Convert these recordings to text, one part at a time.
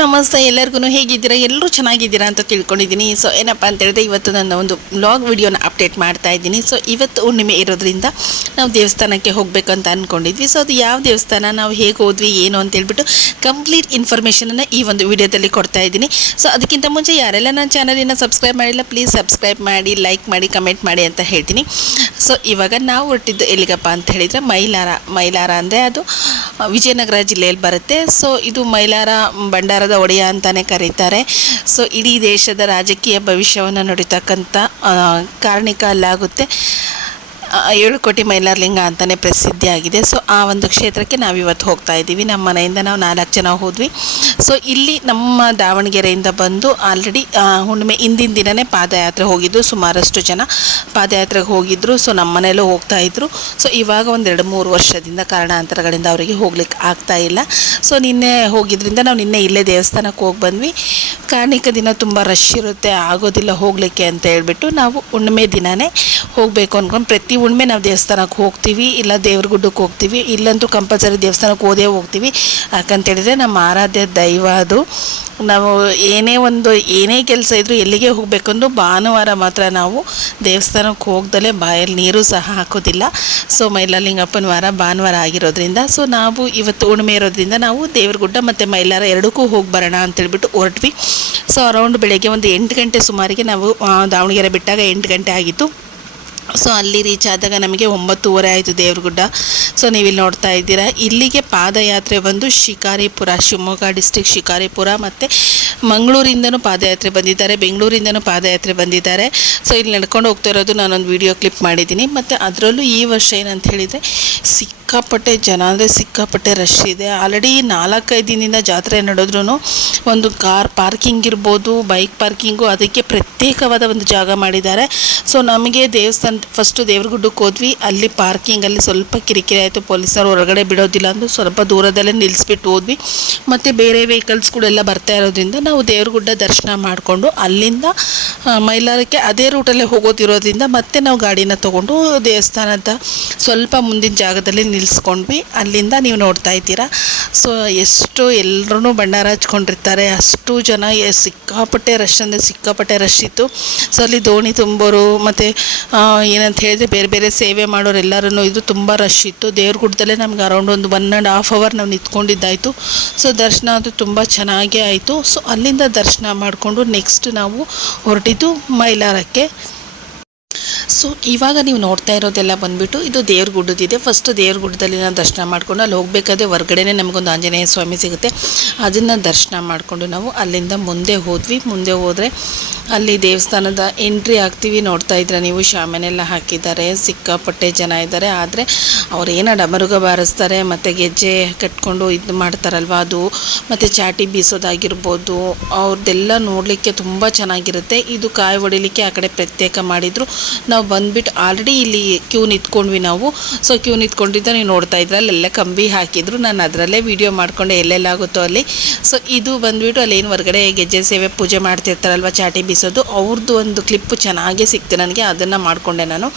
ನಮಸ್ತೆ ಎಲ್ಲರಿಗೂ ಹೇಗಿದ್ದೀರಾ? ಎಲ್ಲರೂ ಚೆನ್ನಾಗಿದ್ದೀರಾ ಅಂತ ತಿಳ್ಕೊಂಡಿದ್ದೀನಿ. ಸೊ ಏನಪ್ಪ ಅಂತ ಹೇಳಿದ್ರೆ ಇವತ್ತು ನನ್ನ ಒಂದು ಬ್ಲಾಗ್ ವಿಡಿಯೋನ ಅಪ್ಡೇಟ್ ಮಾಡ್ತಾ ಇದ್ದೀನಿ. ಸೊ ಇವತ್ತು ಹುಣ್ಣಿಮೆ ಇರೋದ್ರಿಂದ ನಾವು ದೇವಸ್ಥಾನಕ್ಕೆ ಹೋಗಬೇಕು ಅಂತ ಅಂದ್ಕೊಂಡಿದ್ವಿ. ಸೊ ಅದು ಯಾವ ದೇವಸ್ಥಾನ, ನಾವು ಹೇಗೆ ಹೋದ್ವಿ, ಏನು ಅಂತ ಹೇಳ್ಬಿಟ್ಟು ಕಂಪ್ಲೀಟ್ ಇನ್ಫಾರ್ಮೇಷನನ್ನು ಈ ಒಂದು ವಿಡಿಯೋದಲ್ಲಿ ಕೊಡ್ತಾ ಇದ್ದೀನಿ. ಸೊ ಅದಕ್ಕಿಂತ ಮುಂಚೆ ಯಾರೆಲ್ಲ ನನ್ನ ಚಾನಲಿನ ಸಬ್ಸ್ಕ್ರೈಬ್ ಮಾಡಿಲ್ಲ ಪ್ಲೀಸ್ ಸಬ್ಸ್ಕ್ರೈಬ್ ಮಾಡಿ, ಲೈಕ್ ಮಾಡಿ, ಕಮೆಂಟ್ ಮಾಡಿ ಅಂತ ಹೇಳ್ತೀನಿ. ಸೊ ಇವಾಗ ನಾವು ಹೊರಟಿದ್ದು ಎಲ್ಲಿಗಪ್ಪ ಅಂತ ಹೇಳಿದರೆ ಮೈಲಾರ ಅಂದರೆ ಅದು ವಿಜಯನಗರ ಜಿಲ್ಲೆಯಲ್ಲಿ ಬರುತ್ತೆ. ಸೊ ಇದು ಮೈಲಾರ ಭಂಡಾರದ ಒಡೆಯ ಅಂತಲೇ ಕರೀತಾರೆ. ಸೊ ಇಡೀ ದೇಶದ ರಾಜಕೀಯ ಭವಿಷ್ಯವನ್ನು ನುಡಿತಕ್ಕಂಥ ಕಾರಣಿಕ ಅಲ್ಲಾಗುತ್ತೆ. 7 ಕೋಟಿ ಮೈಲಾರಲಿಂಗ ಅಂತಲೇ ಪ್ರಸಿದ್ಧಿಯಾಗಿದೆ. ಸೊ ಆ ಒಂದು ಕ್ಷೇತ್ರಕ್ಕೆ ನಾವಿವತ್ತು ಹೋಗ್ತಾ ಇದ್ದೀವಿ. ನಮ್ಮ ಮನೆಯಿಂದ ನಾವು 4 ಜನ ಹೋದ್ವಿ. ಸೊ ಇಲ್ಲಿ ನಮ್ಮ ದಾವಣಗೆರೆಯಿಂದ ಬಂದು ಆಲ್ರೆಡಿ ಹುಣ್ಣಿಮೆ ಹಿಂದಿನ ದಿನವೇ ಪಾದಯಾತ್ರೆ ಹೋಗಿದ್ದು, ಸುಮಾರಷ್ಟು ಜನ ಪಾದಯಾತ್ರೆಗೆ ಹೋಗಿದ್ದರು. ಸೊ ನಮ್ಮ ಮನೆಯಲ್ಲೂ ಹೋಗ್ತಾಯಿದ್ರು. ಸೊ ಇವಾಗ ಒಂದು 2-3 ವರ್ಷದಿಂದ ಕಾರಣಾಂತರಗಳಿಂದ ಅವರಿಗೆ ಹೋಗ್ಲಿಕ್ಕೆ ಆಗ್ತಾ ಇಲ್ಲ. ಸೊ ನಿನ್ನೆ ಹೋಗಿದ್ರಿಂದ ನಾವು ನಿನ್ನೆ ಇಲ್ಲೇ ದೇವಸ್ಥಾನಕ್ಕೆ ಹೋಗಿ ಬಂದ್ವಿ. ಕಾರ್ಣಿಕ ದಿನ ತುಂಬ ರಶ್ ಇರುತ್ತೆ, ಆಗೋದಿಲ್ಲ ಹೋಗಲಿಕ್ಕೆ ಅಂತ ಹೇಳ್ಬಿಟ್ಟು ನಾವು ಹುಣ್ಣಿಮೆ ದಿನವೇ ಹೋಗಬೇಕು ಅಂದ್ಕೊಂಡು ಪ್ರತಿ ಹುಣ್ಣಿಮೆ ನಾವು ದೇವಸ್ಥಾನಕ್ಕೆ ಹೋಗ್ತೀವಿ, ಇಲ್ಲ ದೇವ್ರ ಗುಡ್ಡಕ್ಕೆ ಹೋಗ್ತೀವಿ, ಇಲ್ಲಂತೂ ಕಂಪಲ್ಸರಿ ದೇವಸ್ಥಾನಕ್ಕೆ ಹೋಗ್ತೀವಿ. ಯಾಕಂತೇಳಿದರೆ ನಮ್ಮ ಆರಾಧ್ಯ ದೈವ ಅದು. ನಾವು ಏನೇ ಕೆಲಸ ಇದ್ದರೂ ಎಲ್ಲಿಗೆ ಹೋಗಬೇಕಂದ್ರೂ ಭಾನುವಾರ ಮಾತ್ರ ನಾವು ದೇವಸ್ಥಾನಕ್ಕೆ ಹೋಗ್ದಲೇ ಬಾಯಲ್ಲಿ ನೀರು ಸಹ ಹಾಕೋದಿಲ್ಲ. ಸೊ ಮೈಲಾರಲಿಂಗಪ್ಪನ ವಾರ ಭಾನುವಾರ ಆಗಿರೋದ್ರಿಂದ ಸೊ ನಾವು ಇವತ್ತು ಹುಣ್ಣಿಮೆ ಇರೋದ್ರಿಂದ ನಾವು ದೇವ್ರಗುಡ್ಡ ಮತ್ತು ಮೈಲಾರ ಎರಡಕ್ಕೂ ಹೋಗಿ ಬರೋಣ ಅಂತೇಳ್ಬಿಟ್ಟು ಹೊರಟ್ವಿ. ಸೊ ಅರೌಂಡ್ ಬೆಳಗ್ಗೆ ಒಂದು 8 ಗಂಟೆ ಸುಮಾರಿಗೆ ನಾವು ದಾವಣಗೆರೆ ಬಿಟ್ಟಾಗ 8 ಗಂಟೆ ಆಗಿತ್ತು. ಸೊ ಅಲ್ಲಿ ರೀಚ್ ಆದಾಗ ನಮಗೆ 9:30 ಆಯಿತು ದೇವ್ರಗುಡ್ಡ. ಸೊ ನೀವಿಲ್ಲಿ ನೋಡ್ತಾ ಇದ್ದೀರಾ, ಇಲ್ಲಿಗೆ ಪಾದಯಾತ್ರೆ ಬಂದು ಶಿಕಾರಿಪುರ, ಶಿವಮೊಗ್ಗ ಡಿಸ್ಟ್ರಿಕ್ಟ್ ಶಿಕಾರಿಪುರ ಮತ್ತು ಮಂಗಳೂರಿಂದನೂ ಪಾದಯಾತ್ರೆ ಬಂದಿದ್ದಾರೆ, ಬೆಂಗಳೂರಿಂದನೂ ಪಾದಯಾತ್ರೆ ಬಂದಿದ್ದಾರೆ. ಸೊ ಇಲ್ಲಿ ನಡ್ಕೊಂಡು ಹೋಗ್ತಾ ಇರೋದು ನಾನೊಂದು ವಿಡಿಯೋ ಕ್ಲಿಪ್ ಮಾಡಿದ್ದೀನಿ. ಮತ್ತು ಅದರಲ್ಲೂ ಈ ವರ್ಷ ಏನಂತ ಹೇಳಿದರೆ ಸಿಕ್ಕಾಪಟ್ಟೆ ಜನ ಅಂದರೆ ಸಿಕ್ಕಾಪಟ್ಟೆ ರಶ್ ಇದೆ. ಆಲ್ರೆಡಿ 4-5 ದಿನದಿಂದ ಜಾತ್ರೆ ನಡೆದ್ರೂ ಒಂದು ಕಾರ್ ಪಾರ್ಕಿಂಗ್ ಇರ್ಬೋದು, ಬೈಕ್ ಪಾರ್ಕಿಂಗು, ಅದಕ್ಕೆ ಪ್ರತ್ಯೇಕವಾದ ಒಂದು ಜಾಗ ಮಾಡಿದ್ದಾರೆ. ಸೊ ನಮಗೆ ದೇವಸ್ಥಾನ ಫಸ್ಟು ದೇವ್ರಗುಡ್ಡಕ್ಕೆ ಹೋದ್ವಿ. ಅಲ್ಲಿ ಪಾರ್ಕಿಂಗಲ್ಲಿ ಸ್ವಲ್ಪ ಕಿರಿಕಿರಿ ಆಯಿತು, ಪೊಲೀಸರು ಹೊರಗಡೆ ಬಿಡೋದಿಲ್ಲ ಅಂದು ಸ್ವಲ್ಪ ದೂರದಲ್ಲೇ ನಿಲ್ಲಿಸ್ಬಿಟ್ಟು ಹೋದ್ವಿ. ಮತ್ತು ಬೇರೆ ವೆಹಿಕಲ್ಸ್ಗಳೆಲ್ಲ ಬರ್ತಾ ಇರೋದ್ರಿಂದ ನಾವು ದೇವ್ರಗುಡ್ಡ ದರ್ಶನ ಮಾಡಿಕೊಂಡು ಅಲ್ಲಿಂದ ಮೈಲಾರಕ್ಕೆ ಅದೇ ರೂಟಲ್ಲೇ ಹೋಗೋದಿರೋದ್ರಿಂದ ಮತ್ತೆ ನಾವು ಗಾಡಿನ ತೊಗೊಂಡು ದೇವಸ್ಥಾನದ ಸ್ವಲ್ಪ ಮುಂದಿನ ಜಾಗದಲ್ಲಿ ನಿಲ್ಲಿಸ್ಕೊಂಡ್ವಿ. ಅಲ್ಲಿಂದ ನೀವು ನೋಡ್ತಾ ಇದ್ದೀರಾ. ಸೊ ಎಷ್ಟು ಎಲ್ಲರೂ ಭಂಡಾರ ಹಚ್ಕೊಂಡಿರ್ತಾರೆ, ಅಷ್ಟು ಜನ, ಸಿಕ್ಕಾಪಟ್ಟೆ ರಶ್ ಅಂದರೆ ಸಿಕ್ಕಾಪಟ್ಟೆ ರಶ್ ಇತ್ತು. ಸೊ ಅಲ್ಲಿ ದೋಣಿ ತುಂಬೋರು ಮತ್ತು ಏನಂತ ಹೇಳಿದರೆ ಬೇರೆ ಬೇರೆ ಸೇವೆ ಮಾಡೋರು ಎಲ್ಲರೂ ಇದು ತುಂಬ ರಶ್ ಇತ್ತು. ದೇವ್ರಗುಡ್ಡದಲ್ಲೇ ನಮ್ಗೆ ಅರೌಂಡ್ ಒಂದು 1.5 ಅವರ್ ನಾವು ನಿಂತ್ಕೊಂಡಿದ್ದಾಯಿತು. ಸೊ ದರ್ಶನ ಅದು ತುಂಬ ಚೆನ್ನಾಗೇ ಆಯಿತು. ಸೊ ಅಲ್ಲಿಂದ ದರ್ಶನ ಮಾಡಿಕೊಂಡು ನೆಕ್ಸ್ಟ್ ನಾವು ಹೊರಟಿದ್ದು ಮೈಲಾರಕ್ಕೆ. ಸೊ ಇವಾಗ ನೀವು ನೋಡ್ತಾ ಇರೋದೆಲ್ಲ ಬಂದುಬಿಟ್ಟು ಇದು ದೇವ್ರಗುಡ್ಡದಿದೆ. ಫಸ್ಟ್ ದೇವ್ರಗುಡ್ಡದಲ್ಲಿ ನಾವು ದರ್ಶನ ಮಾಡಿಕೊಂಡು ಅಲ್ಲಿ ಹೋಗಬೇಕಾದ್ರೆ ಹೊರಗಡೆನೇ ನಮಗೊಂದು ಆಂಜನೇಯ ಸ್ವಾಮಿ ಸಿಗುತ್ತೆ, ಅದನ್ನು ದರ್ಶನ ಮಾಡಿಕೊಂಡು ನಾವು ಅಲ್ಲಿಂದ ಮುಂದೆ ಹೋದ್ವಿ. ಮುಂದೆ ಹೋದರೆ ಅಲ್ಲಿ ದೇವಸ್ಥಾನದ ಎಂಟ್ರಿ ಆಗ್ತೀವಿ. ನೋಡ್ತಾ ಇದ್ರೆ ನೀವು ಶಾಮನೆಲ್ಲ ಹಾಕಿದ್ದಾರೆ, ಸಿಕ್ಕಾಪಟ್ಟೆ ಜನ ಇದ್ದಾರೆ. ಆದರೆ ಅವರೇನೋ ಡಮರುಗ ಬಾರಿಸ್ತಾರೆ ಮತ್ತು ಗೆಜ್ಜೆ ಕಟ್ಕೊಂಡು ಇದು ಮಾಡ್ತಾರಲ್ವ ಅದು, ಮತ್ತು ಚಾಟಿ ಬೀಸೋದಾಗಿರ್ಬೋದು, ಅವ್ರದ್ದೆಲ್ಲ ನೋಡಲಿಕ್ಕೆ ತುಂಬ ಚೆನ್ನಾಗಿರುತ್ತೆ. ಇದು ಕಾಯಿ ಹೊಡಿಲಿಕ್ಕೆ ಆ ಕಡೆ ಪ್ರತ್ಯೇಕ ಮಾಡಿದರು. ನಾವು ಬಂದುಬಿಟ್ಟು ಆಲ್ರೆಡಿ ಇಲ್ಲಿ ಕ್ಯೂ ನಿಂತ್ಕೊಂಡ್ವಿ ನಾವು. ಸೊ ಕ್ಯೂ ನಿಂತ್ಕೊಂಡಿದ್ದ ನೀವು ನೋಡ್ತಾ ಇದ್ರೆ ಅಲ್ಲೆಲ್ಲ ಕಂಬಿ ಹಾಕಿದ್ರು, ನಾನು ಅದರಲ್ಲೇ ವೀಡಿಯೋ ಮಾಡಿಕೊಂಡೆ ಎಲ್ಲೆಲ್ಲಾಗುತ್ತೋ ಅಲ್ಲಿ. ಸೊ ಇದು ಬಂದುಬಿಟ್ಟು ಅಲ್ಲೇನು ಹೊರಗಡೆ ಗೆಜ್ಜೆ ಸೇವೆ ಪೂಜೆ ಮಾಡ್ತಿರ್ತಾರಲ್ವ, ಚಾಟಿ ಬೀಸೋದು, ಅವ್ರದ್ದು ಒಂದು ಕ್ಲಿಪ್ಪು ಚೆನ್ನಾಗೇ ಸಿಕ್ತು ನನಗೆ, ಅದನ್ನು ಮಾಡಿಕೊಂಡೆ ನಾನು.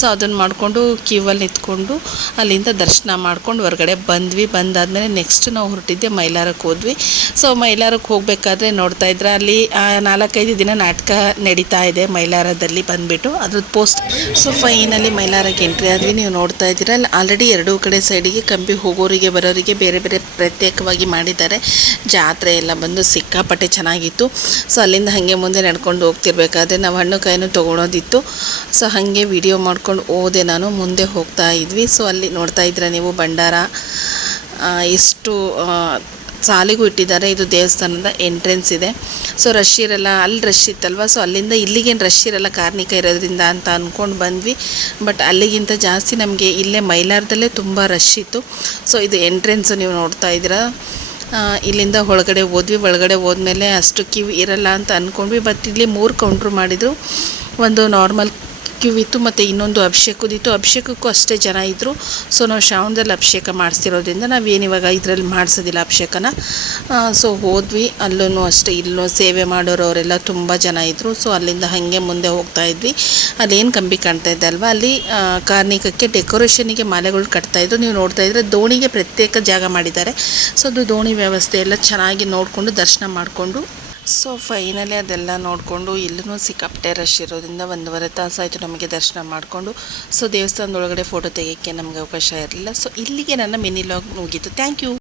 ಸೊ ಅದನ್ನು ಮಾಡಿಕೊಂಡು ಕ್ಯೂವಲ್ಲಿ ನಿಂತ್ಕೊಂಡು ಅಲ್ಲಿಂದ ದರ್ಶನ ಮಾಡ್ಕೊಂಡು ಹೊರಗಡೆ ಬಂದ್ವಿ. ಬಂದಾದಮೇಲೆ ನೆಕ್ಸ್ಟ್ ನಾವು ಹೊರಟಿದ್ದೆ ಮೈಲಾರಕ್ಕೆ ಹೋದ್ವಿ. ಸೊ ಮೈಲಾರಕ್ಕೆ ಹೋಗಬೇಕಾದ್ರೆ ನೋಡ್ತಾ ಇದ್ರೆ ಅಲ್ಲಿ 4-5 ದಿನ ನಾಟಕ ನಡೀತಾ ಇದೆ ಮೈಲಾರದಲ್ಲಿ ಬಂದುಬಿಟ್ಟು, ಅದ್ರದ್ದು ಪೋಸ್ಟ್. ಸೊ ಫೈನಲಿ ಮೈಲಾರಕ್ಕೆ ಎಂಟ್ರಿ ಆದ್ವಿ. ನೀವು ನೋಡ್ತಾ ಇದ್ದೀರಾ ಅಲ್ಲಿ ಆಲ್ರೆಡಿ 2 ಕಡೆ ಸೈಡಿಗೆ ಕಂಬಿ ಹೋಗೋರಿಗೆ ಬರೋರಿಗೆ ಬೇರೆ ಬೇರೆ ಪ್ರತ್ಯೇಕವಾಗಿ ಮಾಡಿದ್ದಾರೆ. ಜಾತ್ರೆ ಎಲ್ಲ ಬಂದು ಸಿಕ್ಕಾಪಟ್ಟೆ ಚೆನ್ನಾಗಿತ್ತು. ಸೊ ಅಲ್ಲಿಂದ ಹಾಗೆ ಮುಂದೆ ನಡ್ಕೊಂಡು ಹೋಗ್ತಿರ್ಬೇಕಾದ್ರೆ ನಾವು ಹಣ್ಣು ಕಾಯಿನೂ ತೊಗೊಳೋದಿತ್ತು. ಸೊ ಹಾಗೆ ವಿಡಿಯೋ ಮಾಡ್ಕೊಂಡು ಹೋದೆ ನಾನು. ಮುಂದೆ ಹೋಗ್ತಾ ಇದ್ವಿ. ಸೊ ಅಲ್ಲಿ ನೋಡ್ತಾ ಇದ್ದೀರಾ ನೀವು ಭಂಡಾರ ಎಷ್ಟು ಸಾಲಿಗೂ ಇಟ್ಟಿದ್ದಾರೆ. ಇದು ದೇವಸ್ಥಾನದ ಎಂಟ್ರೆನ್ಸ್ ಇದೆ. ಸೊ ರಶ್ ಇರಲ್ಲ, ಅಲ್ಲಿ ರಶ್ ಇತ್ತಲ್ವ, ಸೊ ಅಲ್ಲಿಂದ ಇಲ್ಲಿಗೇನು ರಶ್ ಇರಲ್ಲ ಕಾರ್ಣಿಕ ಇರೋದ್ರಿಂದ ಅಂತ ಅಂದ್ಕೊಂಡು ಬಂದ್ವಿ. ಬಟ್ ಅಲ್ಲಿಗಿಂತ ಜಾಸ್ತಿ ನಮಗೆ ಇಲ್ಲೇ ಮೈಲಾರದಲ್ಲೇ ತುಂಬ ರಶ್ ಇತ್ತು. ಸೊ ಇದು ಎಂಟ್ರೆನ್ಸು ನೀವು ನೋಡ್ತಾ ಇದ್ದೀರಾ. ಇಲ್ಲಿಂದ ಒಳಗಡೆ ಹೋದ್ವಿ. ಒಳಗಡೆ ಹೋದ್ಮೇಲೆ ಅಷ್ಟು ಕ್ಯೂ ಇರಲ್ಲ ಅಂತ ಅಂದ್ಕೊಂಡ್ವಿ. ಬಟ್ ಇಲ್ಲಿ 3 ಕೌಂಟ್ರು ಮಾಡಿದರು. ಒಂದು ನಾರ್ಮಲ್ ಕ್ಯೂ ಇತ್ತು ಮತ್ತು ಇನ್ನೊಂದು ಅಭಿಷೇಕದಿತ್ತು. ಅಭಿಷೇಕಕ್ಕೂ ಅಷ್ಟೇ ಜನ ಇದ್ದರು. ಸೊ ನಾವು ಶ್ರಾವಣದಲ್ಲಿ ಅಭಿಷೇಕ ಮಾಡಿಸ್ತಿರೋದ್ರಿಂದ ನಾವೇನಿವಾಗ ಇದರಲ್ಲಿ ಮಾಡಿಸೋದಿಲ್ಲ ಅಭಿಷೇಕನ. ಸೊ ಹೋದ್ವಿ, ಅಲ್ಲೂ ಅಷ್ಟೇ ಇಲ್ಲೂ ಸೇವೆ ಮಾಡೋರು ಅವರೆಲ್ಲ ತುಂಬ ಜನ ಇದ್ದರು. ಸೊ ಅಲ್ಲಿಂದ ಹಾಗೆ ಮುಂದೆ ಹೋಗ್ತಾ ಇದ್ವಿ. ಅಲ್ಲೇನು ಕಂಬಿ ಕಾಣ್ತಾ ಇದೆ ಅಲ್ವಾ, ಅಲ್ಲಿ ಕಾರ್ಣಿಕಕ್ಕೆ ಡೆಕೋರೇಷನಿಗೆ ಮಾಲೆಗಳು ಕಟ್ತಾಯಿದ್ರು. ನೀವು ನೋಡ್ತಾ ಇದ್ರೆ ದೋಣಿಗೆ ಪ್ರತ್ಯೇಕ ಜಾಗ ಮಾಡಿದ್ದಾರೆ. ಸೊ ಅದು ದೋಣಿ ವ್ಯವಸ್ಥೆ ಎಲ್ಲ ಚೆನ್ನಾಗಿ ನೋಡಿಕೊಂಡು ದರ್ಶನ ಮಾಡಿಕೊಂಡು, ಸೊ ಫೈನಲಿ ಅದೆಲ್ಲ ನೋಡಿಕೊಂಡು ಇಲ್ಲೂ ಸಿಕ್ಕಾಪಟ್ಟೆ ರಶ್ ಇರೋದ್ರಿಂದ 1.5 ತಾಸಾಯಿತು ನಮಗೆ ದರ್ಶನ ಮಾಡಿಕೊಂಡು. ಸೊ ದೇವಸ್ಥಾನದೊಳಗಡೆ ಫೋಟೋ ತೆಗೆಯೋಕ್ಕೆ ನಮಗೆ ಅವಕಾಶ ಇರಲಿಲ್ಲ. ಸೊ ಇಲ್ಲಿಗೆ ನನ್ನ ಮಿನಿ ಲಾಗ್ ಮುಗೀತು. Thank you.